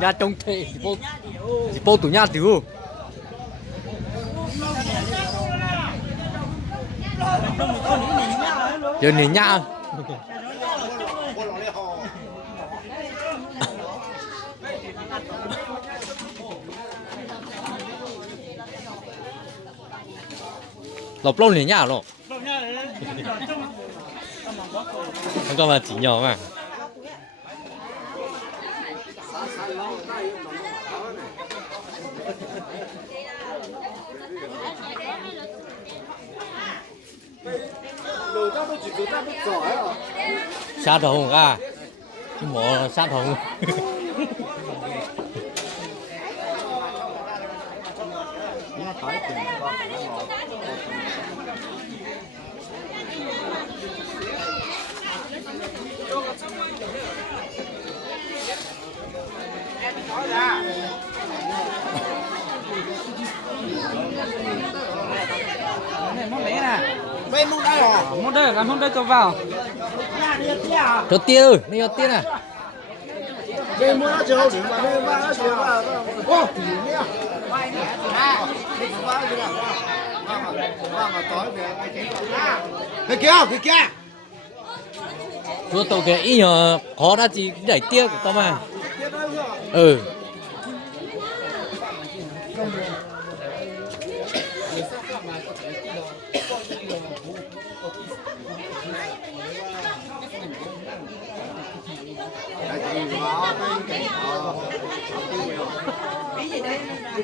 nhà trông thị chỉ bố tủ nhà tiểu giờ này nhà lọp lâu này nhà rồi không có mà chỉ nhỏ mà sát hồng à cái mỏ sát hồng Đây mong đây à? Món đây làm món đây cho vào. cho tiêu này cho tiêu này Đây mua nó chờ để mà đây ba nó chờ là ô nè. Cái kia. chúa tàu cái ý nhỏ khó đã chỉ đẩy tiêu của tao mà ừ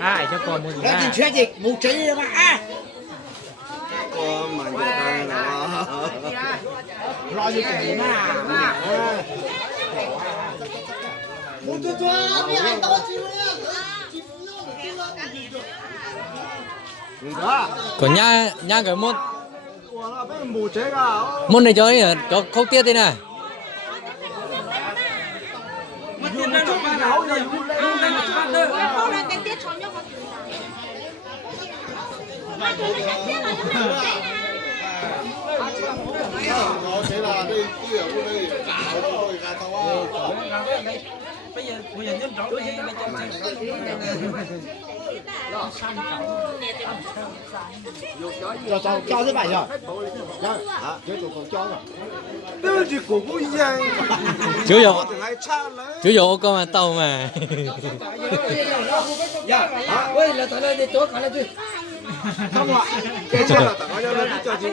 ai cho con mua gì Đây ra chuyện gì? Một trái đi mà. Con mà giờ đây là lo như thế nào? Một chút bị ăn to chứ. còn nhà cái môn này cho khâu tiết thế này Bây giờ nhân rõ đây cho thế này rồi. Tư chỉ của cô yên. chú dụ con mà tàu mà Ôi là tại đây chỗ cả là gì? Không ạ. Cái chuyện là tao cho nó cho chị.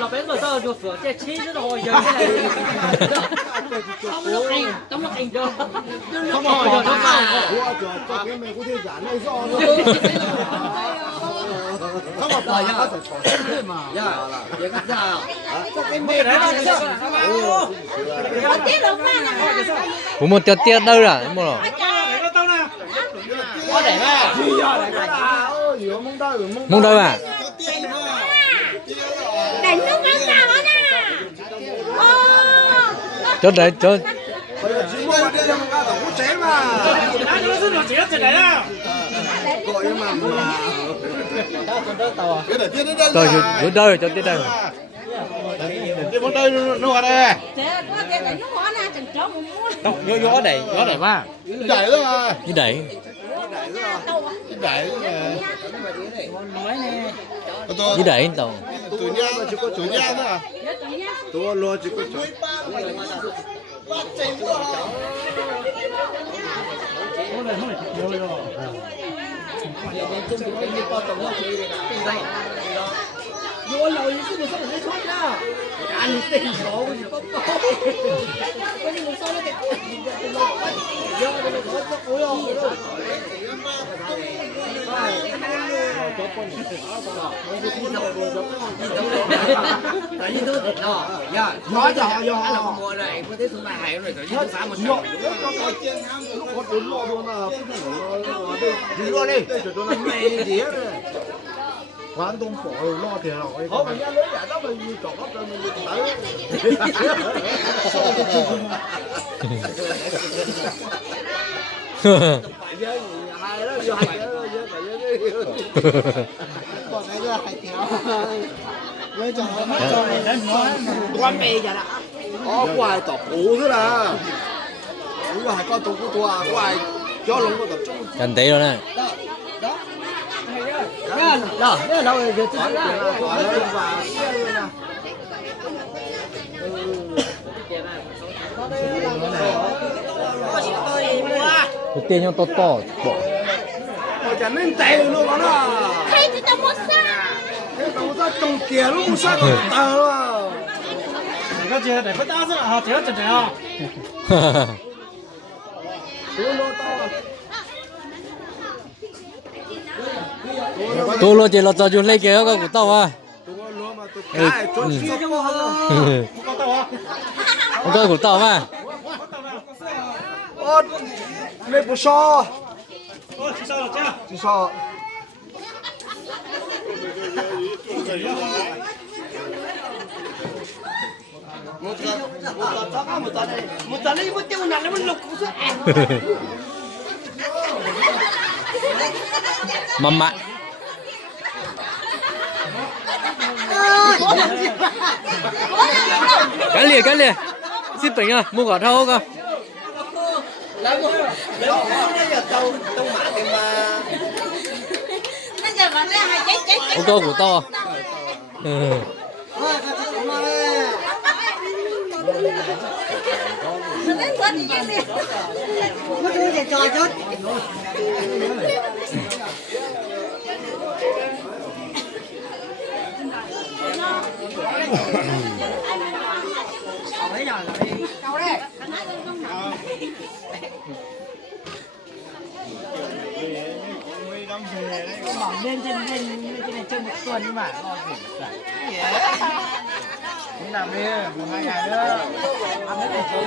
Là bé mà sao được phở che chi rất rồi giờ cái này. Tấm lọc anh cho. Không ạ. Không ạ. Cho cái mẹ của thế giả này do nữa. Không ạ. Bỏ ra phải bỏ thêm mà. Dạ. Vậy cái sao? Cho cái mẹ đấy là sao? cũng một tiêu tiết đâu rồi mua rồi Có để mà. mong đâu à Đánh nước ăn sao đó nè. cho đấy cho tôi vừa đâu cho tiết đâu Nó ở đây. Thế có cái đánh nước hóa na chẳng trống một mua. gió đẩy mà Đẩy rồi mà. như đẩy Đẩy. như đẩy tàu Chủ nhà mà chỉ có chủ nhà thôi à? Tôi lo chỉ có chủ. Vô lời cái gì sao mà thấy thoát ra. Anh tình khổ cái gì có có. Cái gì sao nó cái vô nó có ôi ôi rồi. Tại vì tôi thịt nó, dạ, Nói cho họ vô. anh là mua này, có thấy số này rồi, tự nhiên tôi phá một sợi. Có đến lo luôn à. Đi lo đi. Đây cho nó mày gì hết. Quán đông phở lo tiền rồi. Không mình ăn lấy giả đó mình chọn hấp rồi mình tới. Hai đó vô hai đó vô phải vô. Còn cái là hai kiểu. Quan bì vậy đó. Quài tập cũ thế là cái là con tụ của quài cho lông của tập trung gần tí rồi nè Đó, đó là đâu rồi tôi và đầu tiên nhau to to bỏ chẳng nên tệ luôn đó Thấy thì tao muốn sao? thế tao ra trồng kia luôn sao còn tờ rồi Có chưa để bắt ta rất là họ thiếu chừng nào. tôi lo chỉ lo cho chú lấy kia có của tao à cái chốt kia có của tao mà lấy bút so chỉ so Một tờ lấy một tiêu nào nó lục cũng rất mama cái liền xin tỉnh à mua quả thâu cơ Bây giờ còn đang chết. ô tô của to Nó đến quên gì vậy? Nó đưa để cho chút. Lên trên này chơi một tuần nhưng mà lo gì đi làm đi một hai ngày nữa ăn hết một số